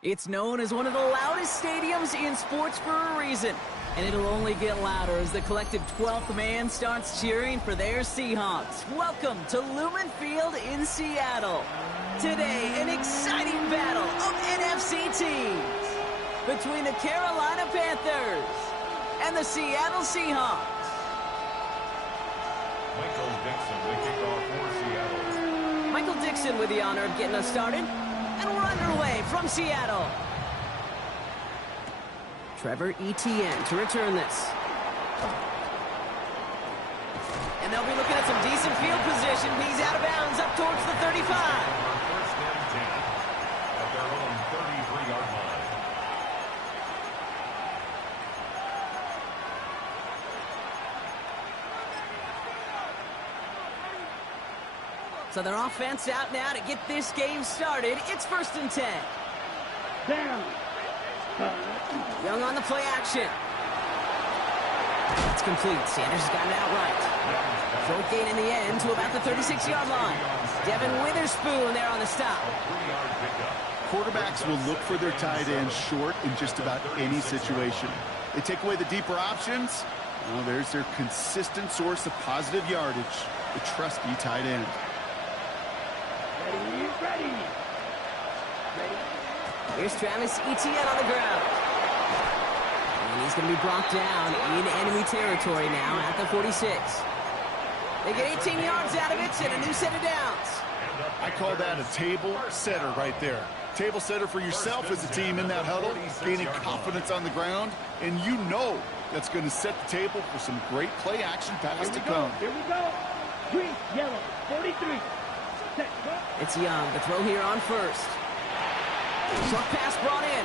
It's known as one of the loudest stadiums in sports for a reason, and it'll only get louder as the collective 12th man starts cheering for their Seahawks. Welcome to Lumen Field in Seattle. Today, an exciting battle of NFC teams between the Carolina Panthers and the Seattle Seahawks. Michael Dixon, the kickoff for Seattle. Michael Dixon with the honor of getting us started. And we're underway from Seattle. Trevor Etienne to return this. And they'll be looking at some decent field position. He's out of bounds up towards the 35. First and 10 at their own 33-yard line. So their offense out now to get this game started. It's 1st and 10. Down. Young on the play action. It's complete. Sanders has got it outright. Short gain in the end to about the 36-yard line. Devin Witherspoon there on the stop. Quarterbacks will look for their tight end short in just about any situation. They take away the deeper options. Well, there's their consistent source of positive yardage, the trusty tight end. Ready. Here's Travis Etienne on the ground. And he's going to be brought down in enemy territory now at the 46. They get 18 yards out of it and a new set of downs. I call that a table setter right there. Table setter for yourself as a team in that huddle, gaining confidence on the ground, and you know that's going to set the table for some great play action pass to come. Here we go. Green, yellow, 43. It's Young, the throw here on first. Short pass brought in.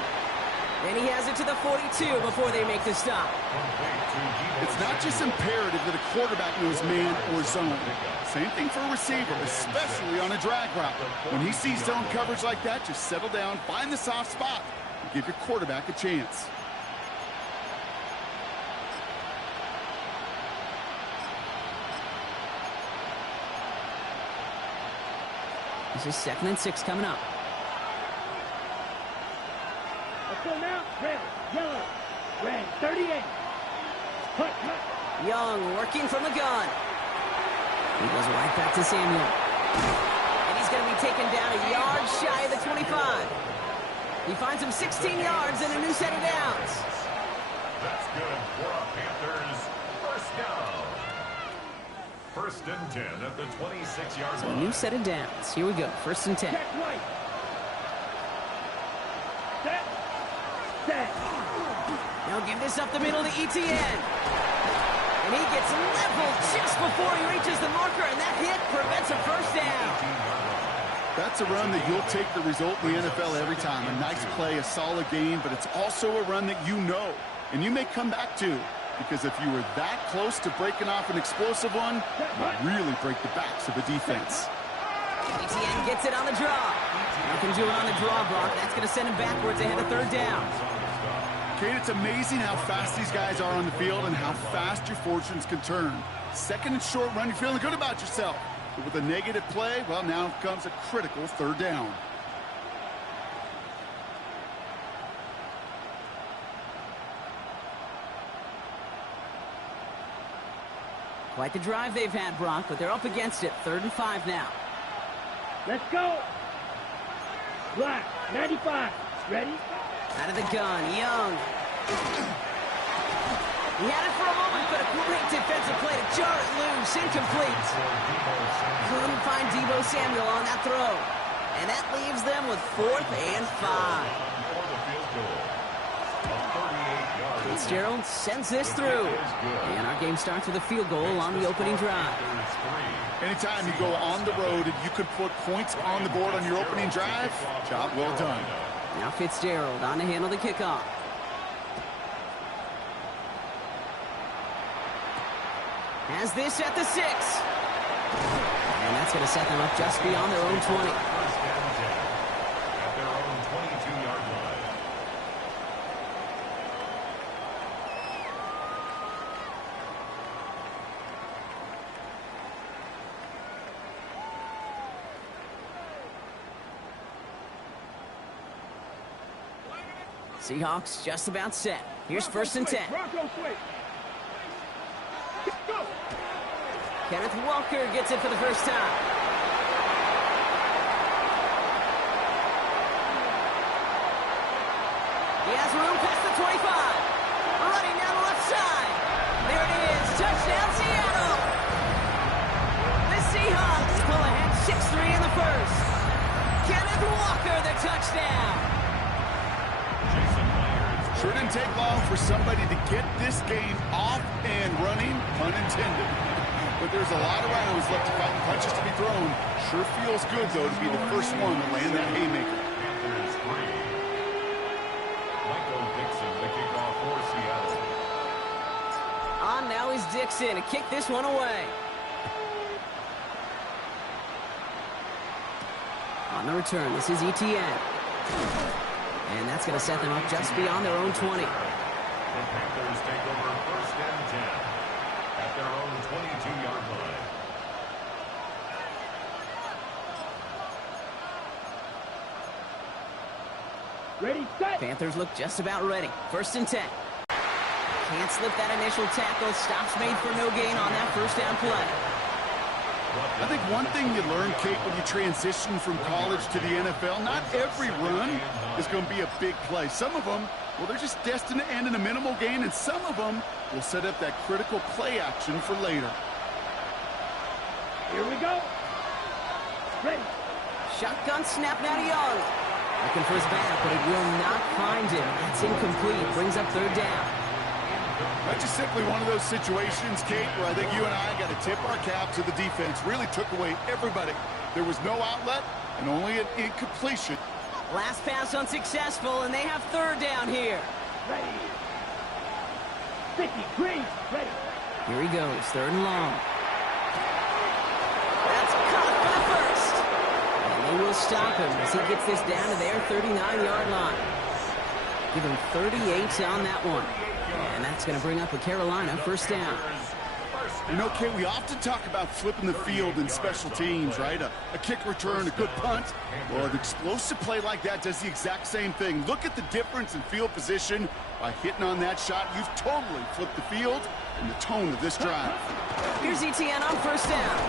Then he has it to the 42 before they make the stop. It's not just imperative that a quarterback knows man or zone. Same thing for a receiver, especially on a drag route. When he sees zone coverage like that, just settle down, find the soft spot, and give your quarterback a chance. This is 2nd and 6 coming up. Let's go now. Red, yellow, red, 38. Cut. Young working from the gun. He goes right back to Samuel. And he's going to be taken down a yard shy of the 25. He finds him 16 yards and a new set of downs. That's good for a Panthers first down. 1st and 10 at the 26-yard So line. a new set of downs. Here we go. 1st and 10. Check right. Set. Now give this up the middle to Etienne. And he gets leveled just before he reaches the marker, and that hit prevents a first down. That's a run that you'll take the result in the NFL every time. A nice play, a solid game, but it's also a run that you know, and you may come back to. Because if you were that close to breaking off an explosive one, you really break the backs of the defense. Etienne gets it on the draw. Nothing doing on the draw block. That's going to send him backwards ahead of 3rd down. Kate, it's amazing how fast these guys are on the field and how fast your fortunes can turn. 2nd and short run, you're feeling good about yourself. But with a negative play, well, now comes a critical 3rd down. Quite the drive they've had, Brock, but they're up against it. 3rd and 5 now. Let's go. Black, 95. Ready? Out of the gun, Young. He had it for a moment, but a great defensive play to jar it loose. Incomplete. Couldn't find Deebo Samuel on that throw. And that leaves them with 4th and 5. Fitzgerald sends this through. And our game starts with a field goal on the opening drive. Anytime you go on the road and you could put points on the board on your opening drive, job well done. Now Fitzgerald on to handle the kickoff. Has this at the 6. And that's going to set them up just beyond their own 20. At their own 22-yard line. Seahawks just about set. Here's first and 10. Bronco switch. Go. Kenneth Walker gets it for the first time. He has room past the 25. Running down the left side. There it is. Touchdown, Seattle. The Seahawks pull ahead 6-3 in the first. Kenneth Walker, the touchdown. Sure didn't take long for somebody to get this game off and running, pun intended. But there's a lot of rounds left to fight and punches to be thrown. Sure feels good, though, to be the first one to land that haymaker. Panthers 3. Michael Dixon, the kickoff for Seattle. On now is Dixon to kick this one away. On the return, this is ETN. And that's going to set them up just beyond their own 20. The Panthers take over first and 10 at their own 22-yard line. Ready, set. Panthers look just about ready. First and 10. Can't slip that initial tackle. Stops made for no gain on that first down play. I think one thing you learn, Kate, when you transition from college to the NFL, not every run is going to be a big play. Some of them, well, they're just destined to end in a minimal gain, and some of them will set up that critical play action for later. Here we go. Ready. Shotgun snap now to Young. Looking for his back, but it will not find him. That's incomplete. Brings up third down. That's just simply one of those situations, Kate, where I think you and I got to tip our cap to the defense. Really took away everybody. There was no outlet and only an incompletion. Last pass unsuccessful, and they have third down here. Ready. 50, green, ready. Here he goes, third and long. That's caught for the first. And they will stop him as he gets this down to their 39-yard line. Give him 38 on that one. And that's going to bring up a Carolina first down. You know, Kate, we often talk about flipping the field in special teams, right? A kick return, a good punt. Well, an explosive play like that does the exact same thing. Look at the difference in field position. By hitting on that shot, you've totally flipped the field and the tone of this drive. Here's ETN on first down.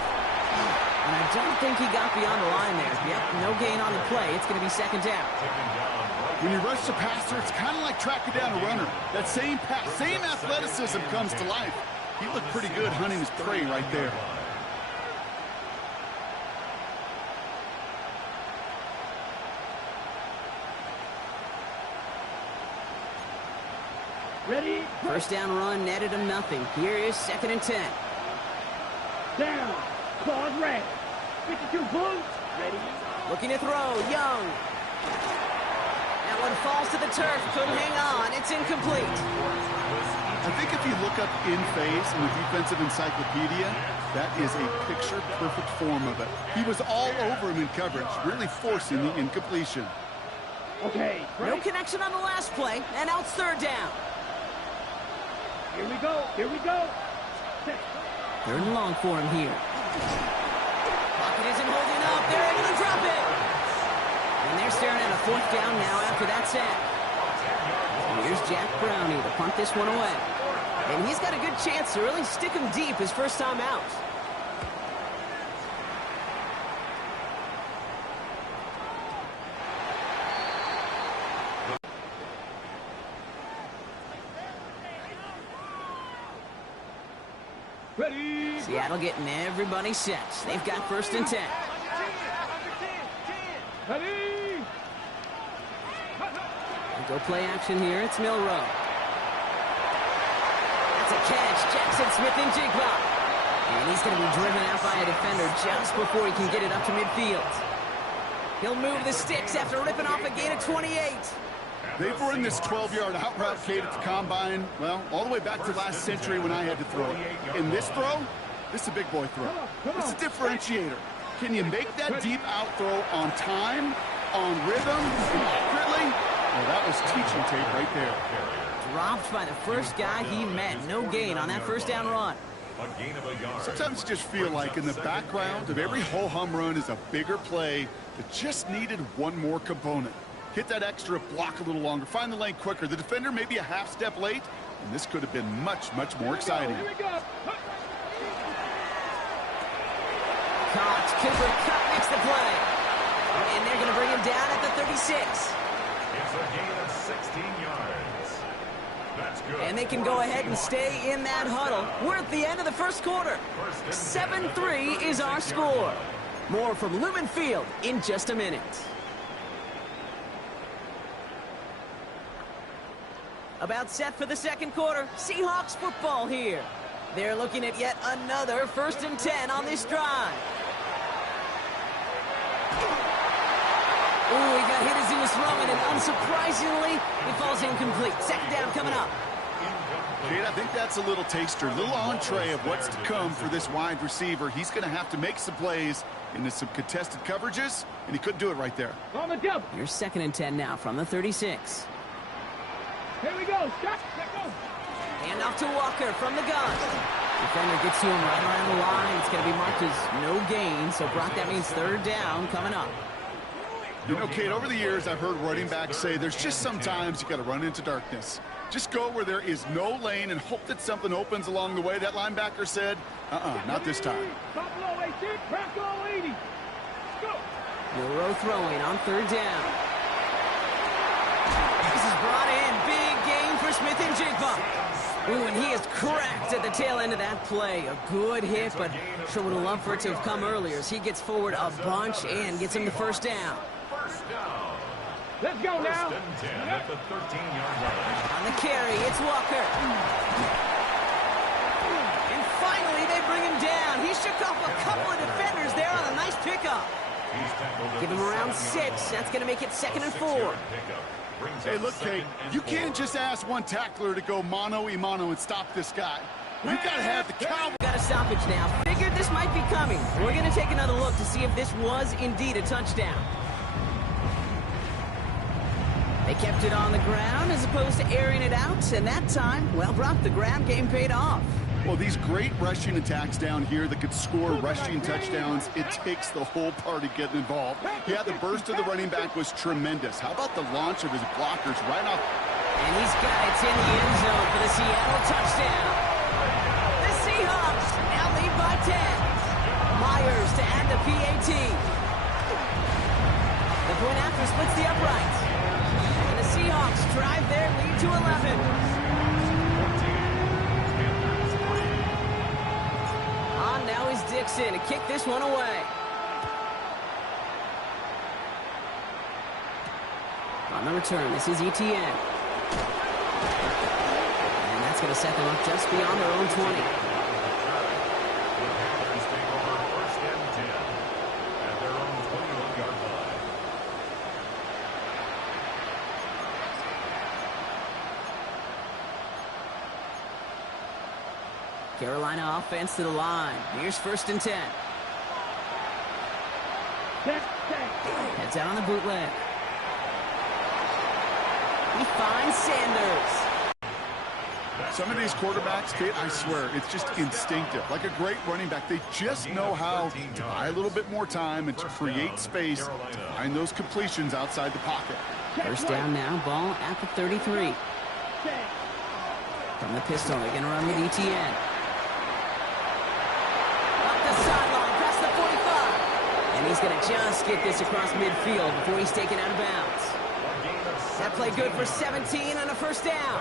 And I don't think he got beyond the line there. Yep, no gain on the play. It's going to be second down. When you rush the passer, it's kind of like tracking down a runner. That same pass, same athleticism comes to life. He looked pretty good hunting his prey right there. Ready. First down run netted him nothing. Here is second and 10. Down. Claws red. 52 Bulls. Ready. Looking to throw. Young. That one falls to the turf. Couldn't hang on. It's incomplete. I think if you look up in phase in the defensive encyclopedia, that is a picture-perfect form of it. He was all over him in coverage, really forcing the incompletion. Okay. No connection on the last play, and now it's third down. Here we go. Here we go. Set. Third and long for him here. Pocket isn't holding up. They're able to drop it. And they're staring at a fourth down now after that sack. And here's Jack Brownie to punt this one away. And he's got a good chance to really stick him deep his first time out. Ready. Seattle getting everybody set. They've got first and 10. Ready. Go play action here. It's Milrow. That's a catch. Jackson Smith and Jigba. And he's going to be driven out by a defender just before he can get it up to midfield. He'll move the sticks after ripping off a gain of 28. They've run this 12-yard out route, Kate, at the combine, well, all the way back to last century when I had to throw it. In this throw, this is a big boy throw. It's a differentiator. Can you make that deep out throw on time, on rhythm, and accurately? Well, that was teaching tape right there. Dropped by the first guy he met. No gain on that first down run. A gain of a yard. Sometimes you just feel like in the background of every ho-hum run is a bigger play that just needed one more component. Hit that extra block a little longer. Find the lane quicker. The defender may be a half step late, and this could have been much, much more exciting. Here we go. Caught. Cooper Kupp makes the play. And they're going to bring him down at the 36. It's a gain of 16 yards. That's good. And they can go ahead and stay in that huddle. We're at the end of the first quarter. 7-3 is our score. More from Lumen Field in just a minute. About set for the second quarter. Seahawks football here. They're looking at yet another 1st and 10 on this drive. Ooh, he got hit as he was throwing, and unsurprisingly, it falls incomplete. Second down coming up. Kate, I think that's a little taster, a little entree of what's to come for this wide receiver. He's going to have to make some plays into some contested coverages, and he couldn't do it right there. On the double. Here's 2nd and 10 now from the 36. Here we go. Shot. Let go. Hand off to Walker from the gun. Defender gets to him right around the line. It's going to be marked as no gain. So, Brock, that means 3rd down coming up. You know, Kate, over the years, I've heard running backs say there's just sometimes you got to run into darkness. Just go where there is no lane and hope that something opens along the way. That linebacker said, not this time. Buffalo 18, Bronco 80. Go. Milroe throwing on 3rd down. This is brought in. Big gain for Smith and Jigba. Ooh, and he is cracked at the tail end of that play. A good hit, but sure would have loved for it to have come earlier as he gets forward a bunch and gets him the 1st down. First down. Let's go now. 1st and 10 at the 13-yard line. On the carry, it's Walker. And finally, they bring him down. He shook off a couple of defenders there on a nice pickup. Give him around 6. That's going to make it 2nd and 4. Hey, look, Kate, you can't just ask one tackler to go mano-a-mano and stop this guy. You got to have the Cowboys. Got a stoppage now. Figured this might be coming. We're going to take another look to see if this was indeed a touchdown. They kept it on the ground as opposed to airing it out, and that time, well, Brock, the ground game paid off. Well, these great rushing attacks down here that could score rushing touchdowns, it takes the whole party getting involved. Yeah, the burst of the running back was tremendous. How about the launch of his blockers right off? And he's got it in the end zone for the Seattle touchdown. The Seahawks now lead by 10. Myers to add the PAT. The point after splits the uprights. And the Seahawks drive their lead to 11. Now is Dixon to kick this one away. On the return, this is ETN. And that's going to set them up just beyond their own 20. Carolina offense to the line. Here's 1st and 10. Heads out on the bootleg. He finds Sanders. Some of these quarterbacks, Kate, I swear, it's just instinctive. Like a great running back, they just know how to buy a little bit more time and to create space to find those completions outside the pocket. 1st down now, ball at the 33. From the pistol, they're going to run with ETN. And he's going to just get this across midfield before he's taken out of bounds. That play good for 17 and a 1st down.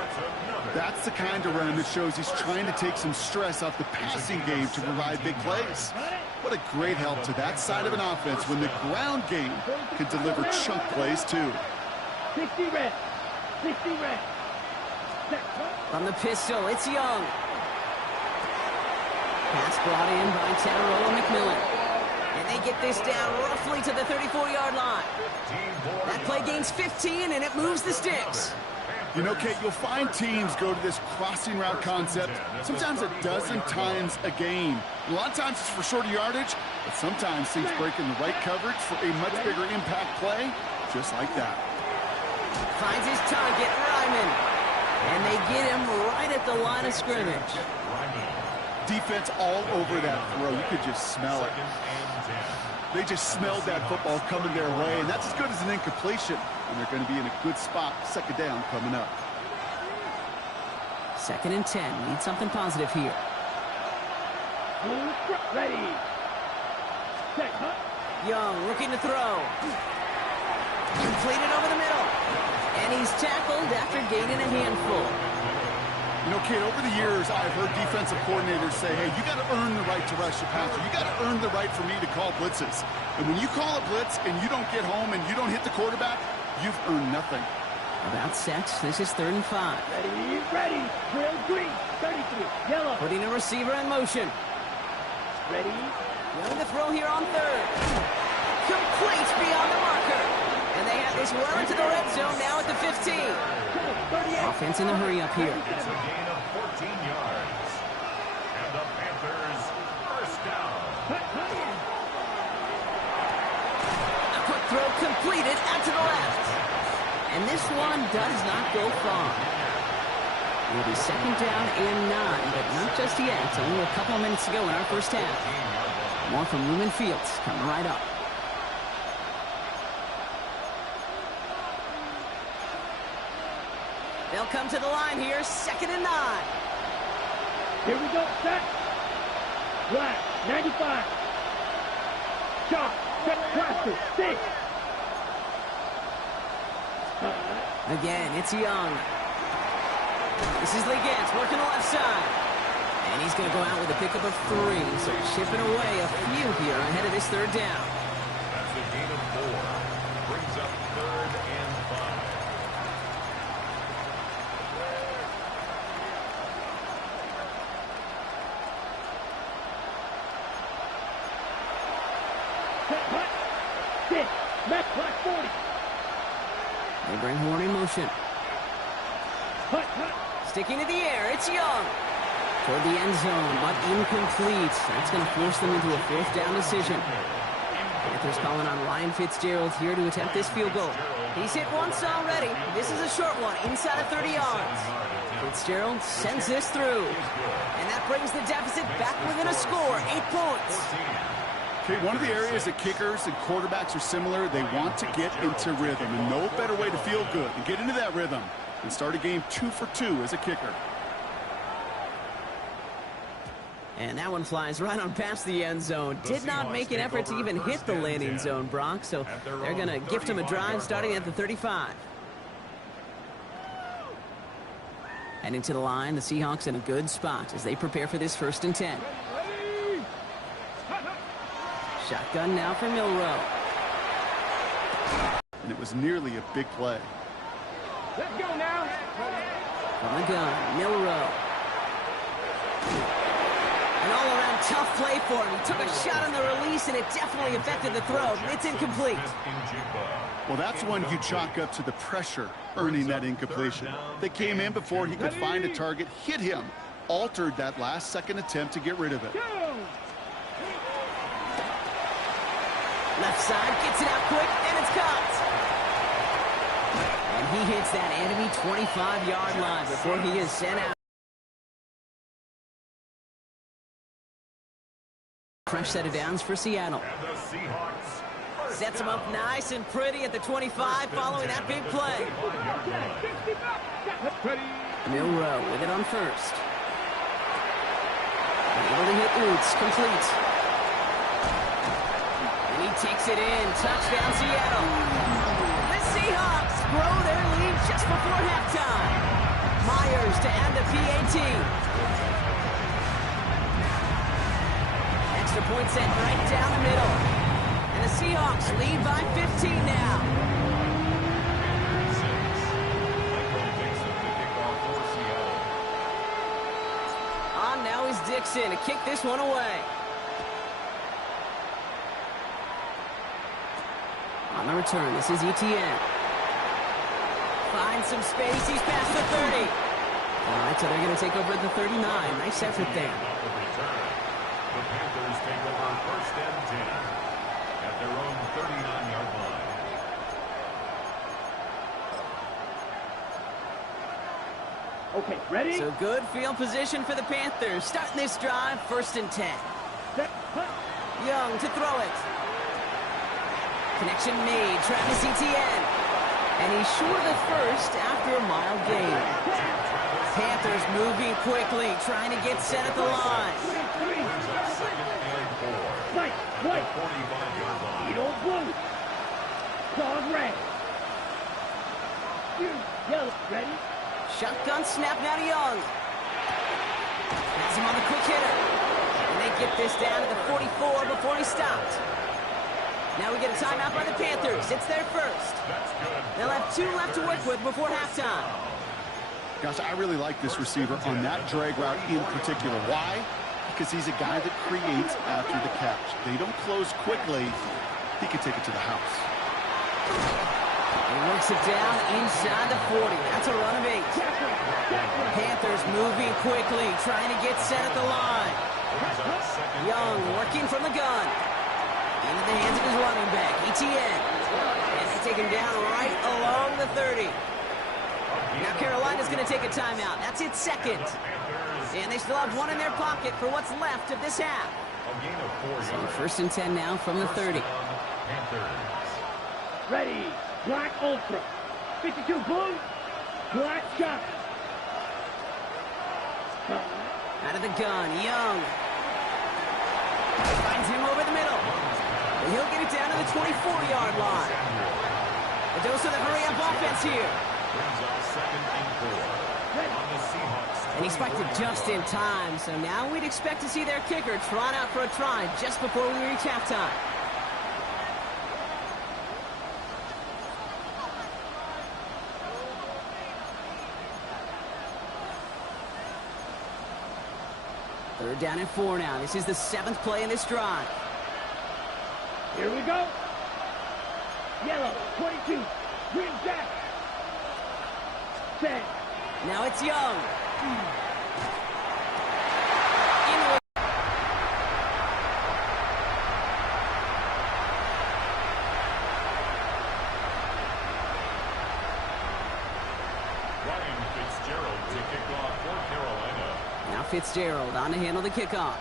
That's the kind of run that shows he's trying to take some stress off the passing game to provide big plays. What a great help to that side of an offense when the ground game can deliver chunk plays too. 60 red. 60 red. From the pistol, it's Young. Pass brought in by Tanarola McMillan. And they get this down roughly to the 34-yard line. That play gains 15, and it moves the sticks. You know, Kate, you'll find teams go to this crossing route concept sometimes a dozen times a game. A lot of times it's for shorter yardage, but sometimes things break in the right coverage for a much bigger impact play, just like that. Finds his target, Ryman. And they get him right at the line of scrimmage. Defense all over that throw. You could just smell it. They just smelled that football coming their way, and that's as good as an incompletion. And they're going to be in a good spot. Second down coming up. 2nd and 10. Need something positive here. Ready. Set, huh? Young looking to throw. Completed over the middle. And he's tackled after gaining a handful. You know, kid, over the years, I've heard defensive coordinators say, hey, you got to earn the right to rush your passer. You got to earn the right for me to call blitzes. And when you call a blitz and you don't get home and you don't hit the quarterback, you've earned nothing. About set. This is 3rd and 5. Ready. Trail green. 33. Yellow. Putting a receiver in motion. Ready. Young to throw here on 3rd. Complete beyond the marker. And they have this well into the red zone now at the 15. Offense in the hurry up here. It's a gain of 14 yards. And the Panthers first down. A quick throw completed out to the left. And this one does not go far. It'll be 2nd down and 9, but not just yet. It's only a couple of minutes to go in our first half. More from Lumen Fields coming right up. They'll come to the line here, 2nd and 9. Here we go, set. Black, 95. Shot, set, cluster, 6. Again, it's Young. This is Legance working the left side. And he's going to go out with a pickup of 3. So chipping away a few here ahead of this 3rd down. That's a gain of 4. Brings up 3rd and 5. Match clock 40. They bring Horn in motion. Sticking to the air, it's Young. Toward the end zone, but incomplete. That's going to force them into a 4th down decision. Panthers calling on Ryan Fitzgerald here to attempt this field goal. He's hit once already. This is a short one, inside of 30 yards. Fitzgerald sends this through. And that brings the deficit back within a score, 8 points. Okay, one of the areas that kickers and quarterbacks are similar, they want to get into rhythm. And no better way to feel good than get into that rhythm and start a game 2 for 2 as a kicker. And that one flies right on past the end zone. Did not make an effort to even hit the landing zone, Brock. So they're going to gift him a drive starting at the 35. Heading to the line, the Seahawks in a good spot as they prepare for this 1st and 10. Shotgun now for Milrow. And it was nearly a big play. Let's go now. From the gun, Milrow. An all-around tough play for him. He took a shot on the release, and it definitely affected the throw. It's incomplete. Well, that's one you chalk up to the pressure earning that incompletion. They came in before he could find a target, hit him, altered that last-second attempt to get rid of it. Left side, gets it out quick, and it's caught. And he hits that enemy 25-yard line before he is sent out. Fresh set of downs for Seattle. And the Seahawks Sets him up nice and pretty at the 25 following that big play. Milrow with it on 1st. Able to hit Oots, complete. And he takes it in. Touchdown, Seattle. The Seahawks grow their lead just before halftime. Myers to add the PAT. Extra point set right down the middle. And the Seahawks lead by 15 now. On now is Dixon to kick this one away. On the return, this is ETN. Finds some space, he's past the 30. All right, so they're going to take over at the 39. Nice effort there. The Panthers take over 1st and 10 at their own 39-yard line. Okay, ready? So good field position for the Panthers. Starting this drive, 1st and 10. Set, Young to throw it. Connection made. Travis Etienne. And he's short of the first after a mile gain. Panthers moving quickly, trying to get set at the line. White. You don't blue. Dog red. Yellow. Ready? Shotgun snap now to Young. Has him on the quick hitter. And they get this down to the 44 before he stopped. Now we get a timeout by the Panthers. It's their first. They'll have 2 left to work with before halftime. Gosh, I really like this receiver on that drag route in particular. Why? Because he's a guy that creates after the catch. They don't close quickly. He can take it to the house. He works it down inside the 40. That's a run of 8. Panthers moving quickly, trying to get set at the line. Young working from the gun. Into the hands of his running back, Etienne. And they take him down right along the 30. Now Carolina's going to take a timeout. That's its second. And they still have 1 in their pocket for what's left of this half. So 1st and 10 now from the 30. Ready. Black Ultra. 52 blue. Black Shot. Out of the gun, Young. Finds him over the middle. He'll get it down to the 24-yard line. A dose of the hurry-up offense here. And he spiked it just in time, so now we'd expect to see their kicker trot out for a try just before we reach halftime. Third down and 4 now. This is the 7th play in this drive. Here we go. Yellow, 22. Green Jack. 10. Now it's Young. Ryan Fitzgerald to kick off for Carolina. Now Fitzgerald on to handle the kickoff.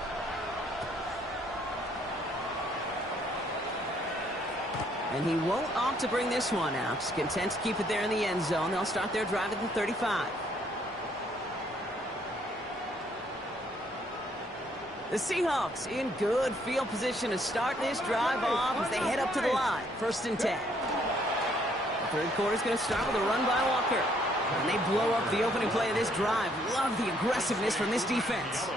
And he won't opt to bring this one out. He's content to keep it there in the end zone. They'll start their drive at the 35. The Seahawks in good field position to start this drive off as they head up to the line. 1st and 10. The third quarter is going to start with a run by Walker. And they blow up the opening play of this drive. Love the aggressiveness from this defense.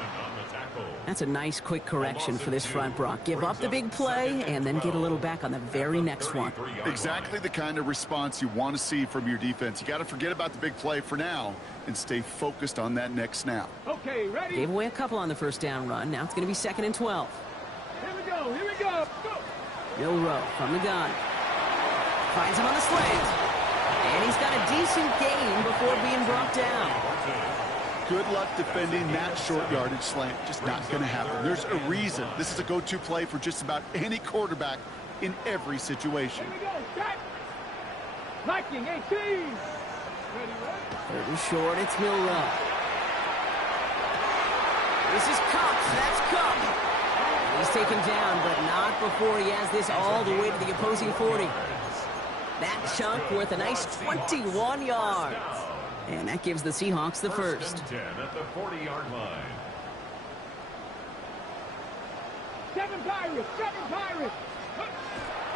That's a nice quick correction for this front, Brock. Give up the big play and then get a little back on the very next one. Exactly the kind of response you want to see from your defense. You got to forget about the big play for now and stay focused on that next snap. Okay, ready? Gave away a couple on the first down run. Now it's going to be 2nd and 12. Here we go. Go. Milrow from the gun. Finds him on the slant. And he's got a decent gain before being brought down. Good luck defending that short yardage slant. Just not going to happen. There's a reason. This is a go-to play for just about any quarterback in every situation. Here we go. Set. Liking 18. Ready. 3rd and short, it's Milrow. This is Cup. That's Cup. He's taken down, but not before he has this all the way to the opposing 40. That chunk worth a nice 21 yards. And that gives the Seahawks the first. 10 at the 40-yard line. 7 Pirates.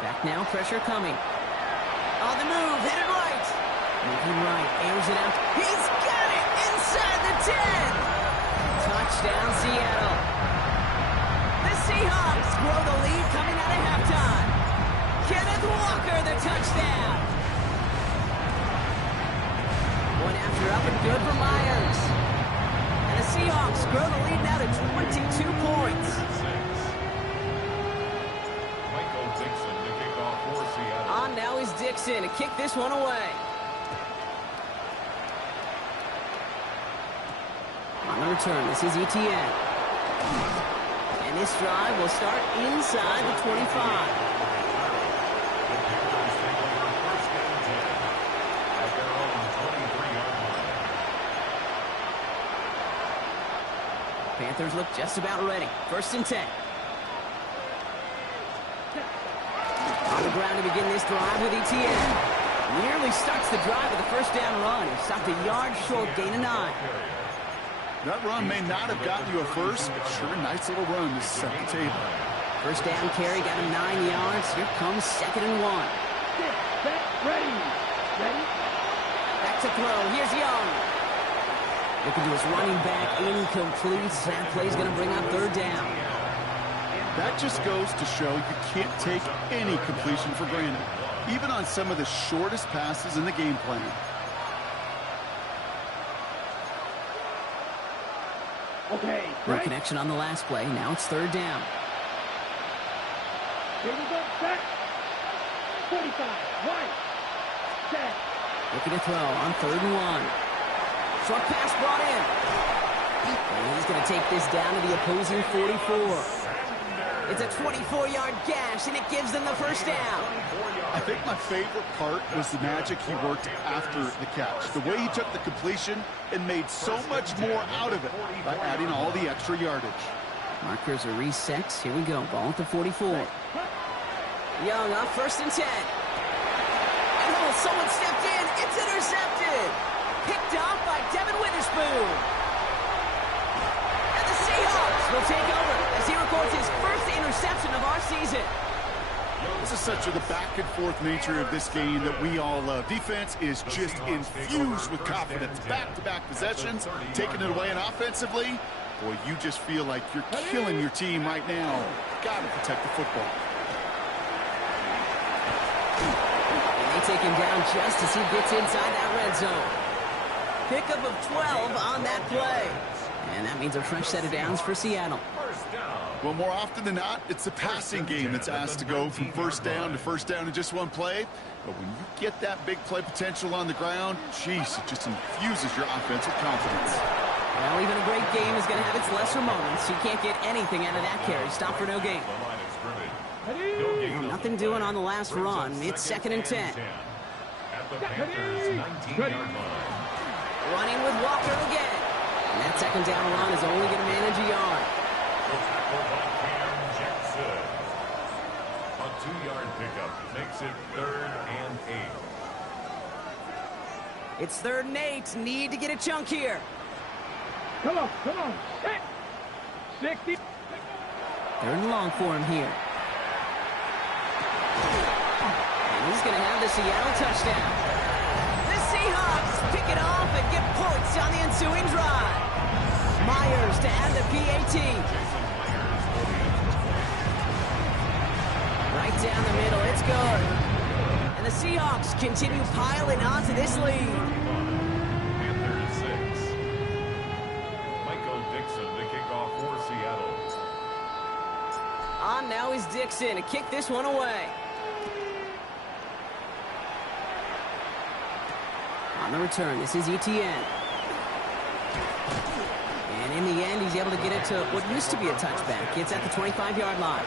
Back now, pressure coming. On the move, hit it right. Moving right, airs it out. He's got it inside the 10. Touchdown, Seattle. The Seahawks grow the lead coming out of halftime. Kenneth Walker, the touchdown. One after up and good for Myers. And the Seahawks grow the lead now to 22 points. Michael Dixon to kick off for Seattle. On now is Dixon to kick this one away. On the return, this is Etienne. And this drive will start inside the 25. Panthers look just about ready. 1st and 10. On On the ground to begin this drive with Etienne. Nearly starts the drive with a first down run. He stopped a yard short, gain of 9. That run may not have gotten you a first, but sure a nice little run to set the table. First down carry, got him 9 yards. Here comes 2nd and 1. Set, ready. Ready. Back to throw. Here's Young. Looking to his running back, incomplete. That play's going to bring up 3rd down. That just goes to show you can't take any completion for granted, even on some of the shortest passes in the game plan. Okay. No Right. connection on the last play. Now it's 3rd down. Here we go. Set. 45. Right. Set. Looking to throw on 3rd and 1. Short pass brought in. And he's going to take this down to the opposing 44. It's a 24-yard gash, and it gives them the first down. I think my favorite part was the magic he worked after the catch. The way he took the completion and made so much more out of it by adding all the extra yardage. Markers are reset. Here we go. Ball at the 44. Young on 1st and 10. And oh, someone stepped in. It's intercepted. Picked off by Devin Witherspoon. And the Seahawks will take over as he records his first interception of our season. This is such the back-and-forth nature of this game that we all love. Defense is just infused with confidence. Back-to-back possessions, taking it away, and offensively, boy, you just feel like you're killing your team right now. Got to protect the football. And they take him down just as he gets inside that red zone. Pickup of 12 on that play. And that means a fresh set of downs for Seattle. Well, more often than not, it's the passing game that's asked to go from first down to first down in just one play. But when you get that big play potential on the ground, geez, it just infuses your offense with confidence. Well, even a great game is going to have its lesser moments. You can't get anything out of that carry. Stop for no gain. Well, nothing doing on the last run. It's 2nd and 10. Running with Walker again. And that 2nd down run is only going to manage a yard. A 2-yard pickup makes it 3rd and 8. It's 3rd and 8. Need to get a chunk here. Come on. Set. 60. 3rd and long for him here. And he's going to have the Seattle touchdown. The Seahawks pick it off and get points on the ensuing drive. Myers to add the PAT. Right down the middle, it's good. And the Seahawks continue piling onto this lead. Panthers 6. Michael Dixon to kick off for Seattle. On now is Dixon to kick this one away. On the return, this is Etienne. And in the end, he's able to get it to what used to be a touchback. It's at the 25-yard line.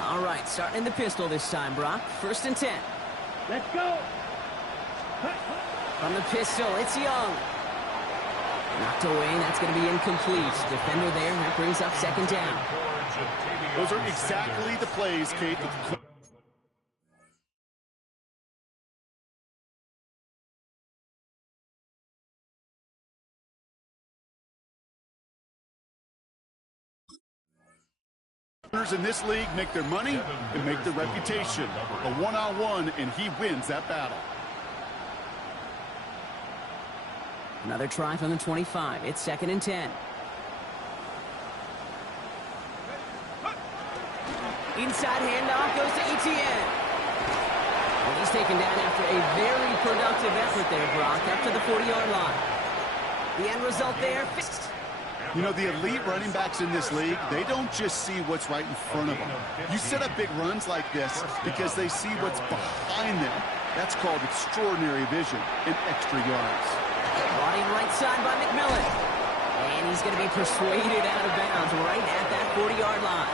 All right, starting in the pistol this time, Brock. 1st and 10. Let's go. From the pistol, it's Young. Knocked away, that's going to be incomplete. Defender there, that brings up 2nd down. Those are exactly the plays, Kate. In this league make their money and make their reputation. A one-on-one, and he wins that battle. Another try from the 25. It's 2nd and 10. Inside handoff goes to Etienne. And he's taken down after a very productive effort there, Brock, up to the 40-yard line. The end result there, fixed. You know, the elite running backs in this league, they don't just see what's right in front of them. You set up big runs like this because they see what's behind them. That's called extraordinary vision and extra yards. Brought in right side by McMillan. And he's going to be persuaded out of bounds right at that 40-yard line.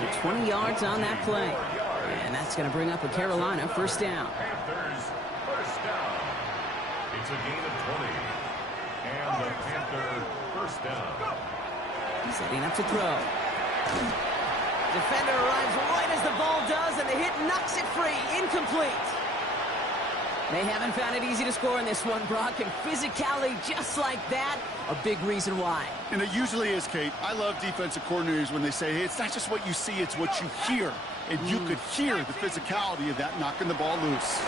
So 20 yards on that play. And that's going to bring up a Carolina first down. Panthers first down. It's a gain of 20. And the Panther first down. He's heading up to throw. Defender arrives right as the ball does, and the hit knocks it free. Incomplete. They haven't found it easy to score in this one, Brock, and physicality just like that, a big reason why. And it usually is, Kate. I love defensive coordinators when they say, hey, it's not just what you see, it's what you hear. And you could hear the physicality of that knocking the ball loose.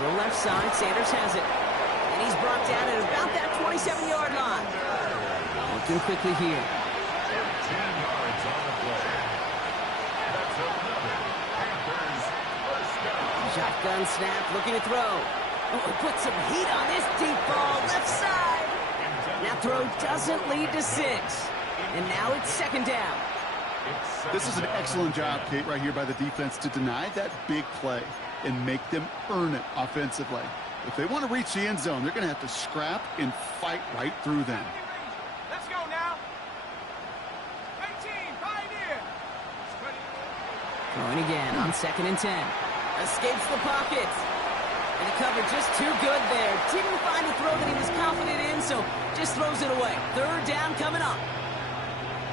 To the left side, Sanders has it. And he's brought down at about that 27-yard line. Looking quickly here. 13 yards on the play. That's another Panthers first down. Shotgun snap, looking to throw. Oh, put some heat on this deep ball, left side. That throw doesn't lead to 6. And now it's second down. This is an excellent job, Kate, right here by the defense to deny that big play and make them earn it offensively. If they want to reach the end zone, they're going to have to scrap and fight right through them. Let's go now. 18, Pioneer. Going again on 2nd and 10. Escapes the pocket. And the cover just too good there. Didn't find a throw that he was confident in, so just throws it away. Third down coming up.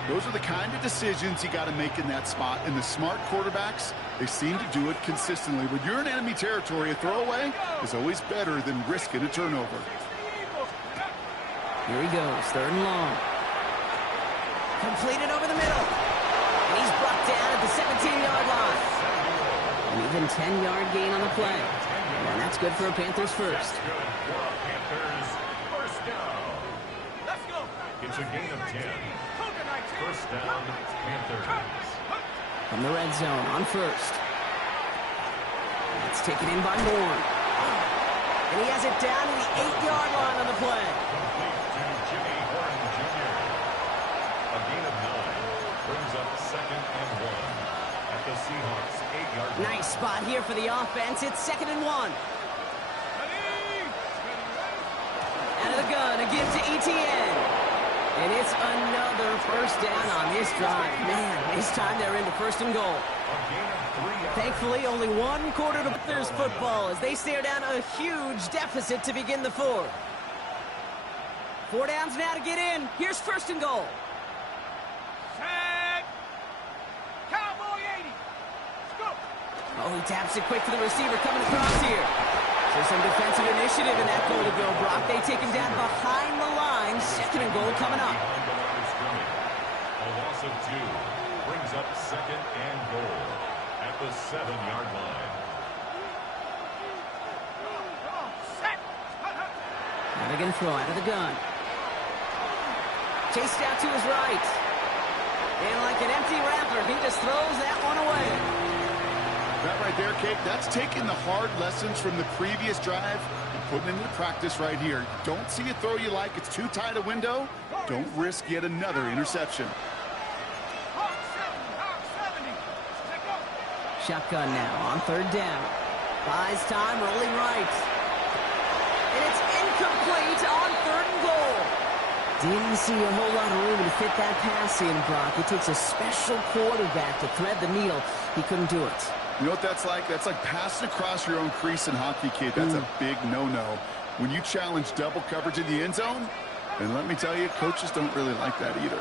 Those are the kind of decisions you got to make in that spot. And the smart quarterbacks, they seem to do it consistently. When you're in enemy territory, a throwaway is always better than risking a turnover. Here he goes, 3rd and long. Completed over the middle. And he's brought down at the 17-yard line. An even 10-yard gain on the play. And that's good for a Panthers first. Panthers first down. Let's go. It's a gain of 10. First down, Panthers. From the red zone on first. It's taken in by Moore. And he has it down to the 8-yard line on the play. Complete to Jimmy Horn Jr. A gain of 9 brings up 2nd and 1 at the Seahawks 8-yard line. Nice spot here for the offense. It's 2nd and 1. Out of the gun, again to ETN. And it's another first down on this drive. Man, this time they're into 1st and goal. Thankfully, only 1 quarter to Panthers football as they stare down a huge deficit to begin the 4th. 4 downs now to get in. Here's 1st and goal. Set. Cowboy 80. Let's go. Oh, he taps it quick to the receiver coming across here. So some defensive initiative in that goal to go, Brock. They take him down behind the line. 2nd and goal coming up. A loss of 2 brings up 2nd and goal at the 7-yard line. Now they're going to throw out of the gun. Chased out to his right. And like an empty wrapper, he just throws that one away. That right there, Kate, that's taking the hard lessons from the previous drive and putting it into practice right here. Don't see a throw you like, it's too tight a window. Don't risk yet another interception. Shotgun now on 3rd down. Buys time, rolling right. And it's incomplete on 3rd and goal. Didn't see a whole lot of room to fit that pass in, Brock. It takes a special quarterback to thread the needle. He couldn't do it. You know what that's like? That's like passing across your own crease in hockey, Kate. That's a big no-no. When you challenge double coverage in the end zone, and let me tell you, coaches don't really like that either.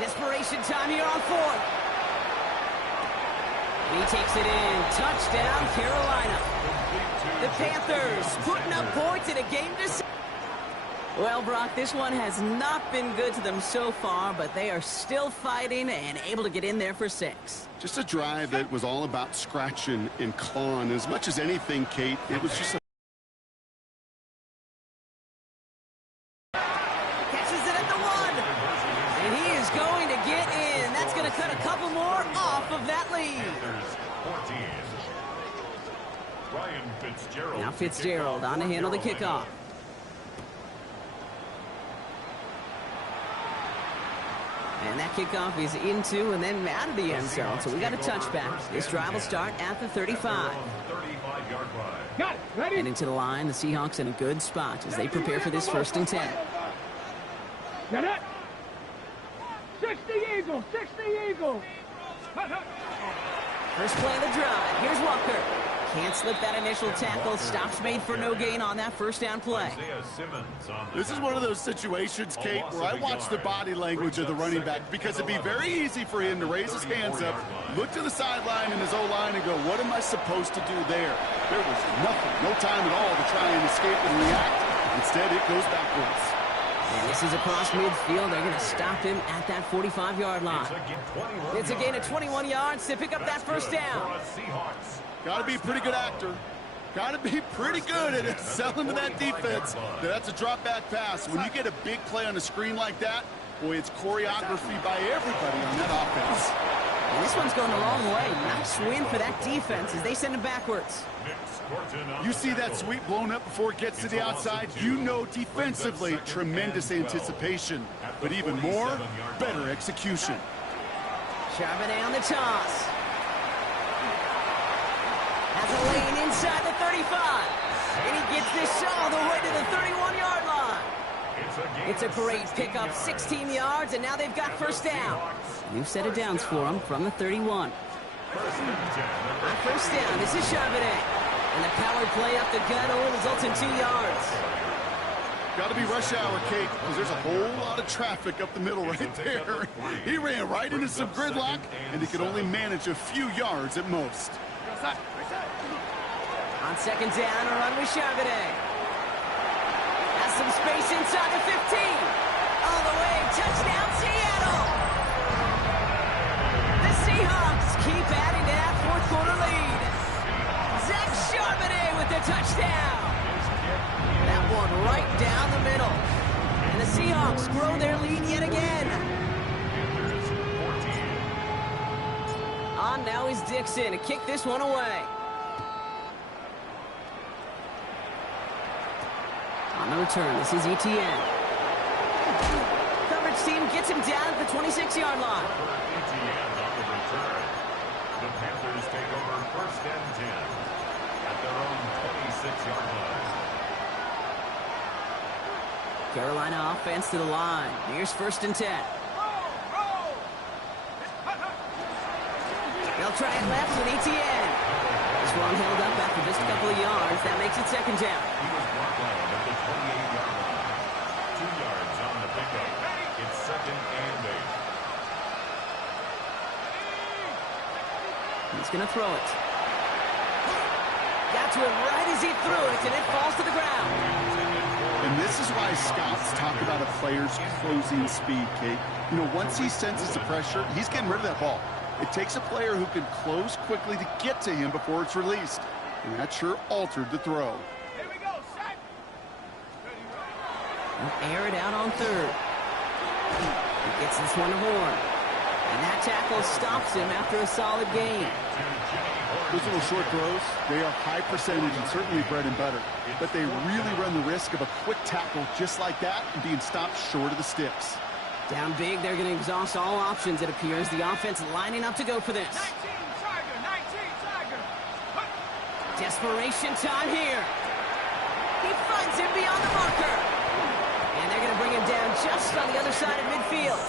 Desperation time here on 4th. And he takes it in. Touchdown, Carolina. The Panthers putting up points in a game to... Well, Brock, this one has not been good to them so far, but they are still fighting and able to get in there for 6. Just a drive that was all about scratching and clawing. As much as anything, Kate, it was just a... Catches it at the 1. And he is going to get in. That's going to cut a couple more off of that lead. Now Fitzgerald on to handle the kickoff. And that kickoff is into and then out of the end zone. So we got a touchback. This drive will start at the 35. Got it. Ready? Heading to the line, the Seahawks in a good spot as they prepare for this 1st and 10. Got it. 60 Eagles, 60 Eagles. First play of the drive. Here's Walker. Can't slip that initial tackle. Stops made for no gain on that first down play. This is one of those situations, Kate, where I watch the body language of the running back because it'd be very easy for him to raise his hands up, look to the sideline in his O-line and go, what am I supposed to do there? There was nothing, no time at all to try and escape and react. Instead, it goes backwards. And this is across midfield. They're going to stop him at that 45-yard line. It's a gain of 21 yards to pick up that first down. Got to be a pretty good actor. Got to be pretty good at selling to that defense. That's a drop-back pass. When you get a big play on a screen like that, boy, it's choreography by everybody on that offense. And this one's going a long way. Nice win for that defense as they send him backwards. You see that sweep blown up before it gets to the outside, you know defensively, tremendous anticipation. But even more, better execution. Charbonnet on the toss. Has a lane inside the 35. And he gets this all the way to the 31-yard line. It's a great pickup, 16 yards, and now they've got first down. New set of downs for them from the 31. First down, this is Charbonnet. And the power play up the gut only results in 2 yards. Got to be rush hour, Kate, because there's a whole lot of traffic up the middle right there. He ran right into some gridlock, and he could only manage a few yards at most. On second down, a run with Charbonnet. Has some space inside the 15. All the way, touchdown Seattle! The Seahawks keep adding to that fourth quarter lead. Zach Charbonnet with the touchdown. That one right down the middle. And the Seahawks grow their lead yet again. On now is Dixon to kick this one away. On the return, this is Etienne. Coverage team gets him down at the 26-yard line. Etienne on the return. The Panthers take over first and 10 at their own 26-yard line. Carolina offense to the line. Here's first and 10. They'll try it left with Etienne. This one held up after just a couple of yards. That makes it second down. He was brought down at the 28-yard line. 2 yards on the pickup. It's second and 8. He's going to throw it. Got to it right as he threw it, and it falls to the ground. And this is why scouts talk about a player's closing speed, Kate. You know, once he senses the pressure, he's getting rid of that ball. It takes a player who can close quickly to get to him before it's released. And that sure altered the throw. Here we go, set. He'll air it out on third. He gets this one to Horn. And that tackle stops him after a solid gain. Those little short throws, they are high percentage and certainly bread and butter. But they really run the risk of a quick tackle just like that and being stopped short of the sticks. Down big, they're going to exhaust all options, it appears. The offense lining up to go for this. 19 Tiger. Desperation time here. He finds him beyond the marker. And they're going to bring him down just on the other side of midfield.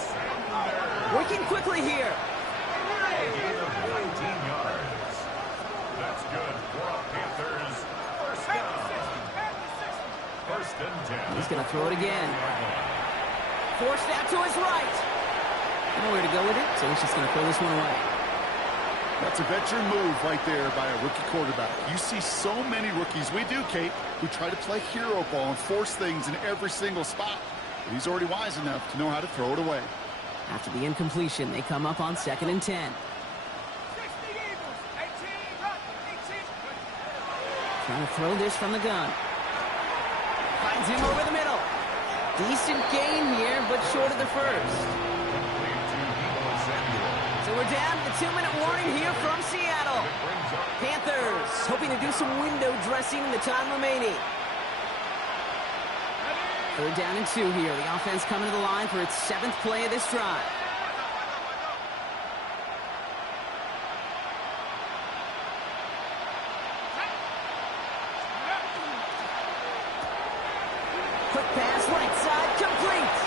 Working quickly here. Gain of 19 yards. That's good for a Panthers first down. First and 10. He's going to throw it again. Forced out to his right. Nowhere to go with it, so he's just going to throw this one away. That's a veteran move right there by a rookie quarterback. You see so many rookies, we do, Kate, who try to play hero ball and force things in every single spot. But he's already wise enough to know how to throw it away. After the incompletion, they come up on second and 10. Trying to throw this from the gun. Finds him over the middle. Decent gain here, but short of the first. So we're down to the 2-minute warning here from Seattle. Panthers hoping to do some window dressing in the time remaining. Third down and 2 here. The offense coming to the line for its 7th play of this drive. Quick pass, right side, complete.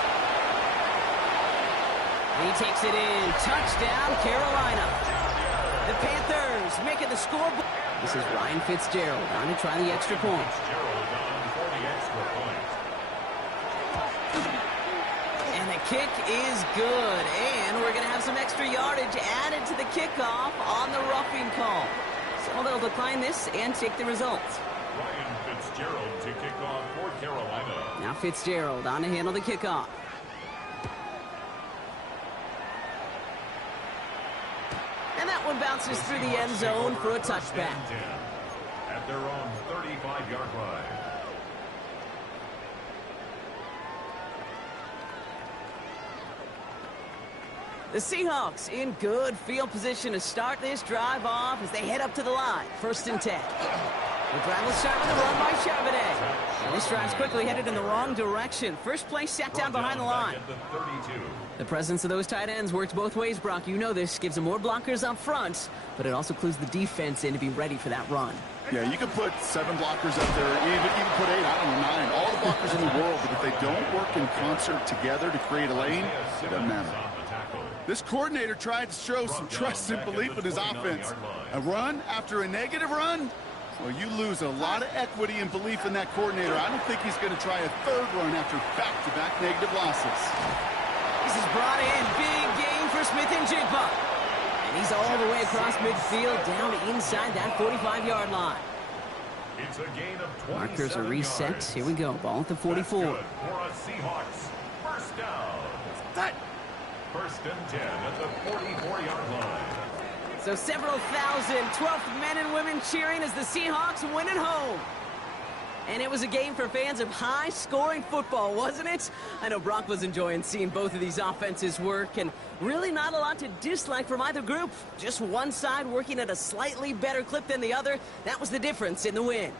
He takes it in. Touchdown, Carolina. The Panthers making the scoreboard. This is Ryan Fitzgerald on to try the extra point. And the kick is good. And we're going to have some extra yardage added to the kickoff on the roughing call. So they'll decline this and take the results. Ryan Fitzgerald to kick off for Carolina. Now Fitzgerald on to handle the kickoff. And that one bounces through the end zone for a touchback. At their own 35-yard line. The Seahawks in good field position to start this drive off as they head up to the line. 1st and 10. The drive will start with a run by Charbonnet. And this drive's quickly headed in the wrong direction. First play sat down behind the line. The presence of those tight ends works both ways, Brock. You know this. Gives them more blockers up front, but it also clues the defense in to be ready for that run. Yeah, you could put 7 blockers up there, even put 8, I don't know, 9. All the blockers in the world, but if they don't work in concert together to create a lane, it doesn't matter. This coordinator tried to show some trust and belief in his offense. A run after a negative run? Well, you lose a lot of equity and belief in that coordinator. I don't think he's going to try a 3rd run after back-to-back negative losses. This is brought in. Big gain for Smith and Jigba. And he's all the way across midfield down inside that 45-yard line. It's a gain of 27 Markers are reset. yards. Here we go. Ball at the 44. For a Seahawks. First down. 1st and 10 at the 44-yard line. So several thousand 12th men and women cheering as the Seahawks win at home. And it was a game for fans of high-scoring football, wasn't it? I know Brock was enjoying seeing both of these offenses work, and really not a lot to dislike from either group. Just one side working at a slightly better clip than the other. That was the difference in the win.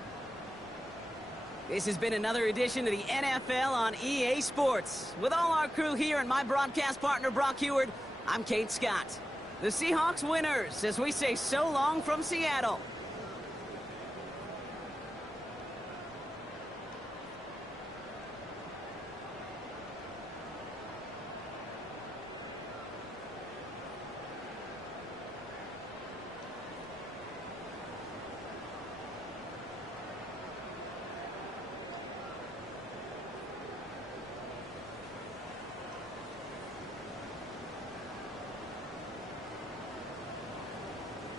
This has been another edition of the NFL on EA Sports. With all our crew here and my broadcast partner, Brock Heward, I'm Kate Scott. The Seahawks winners as we say so long from Seattle.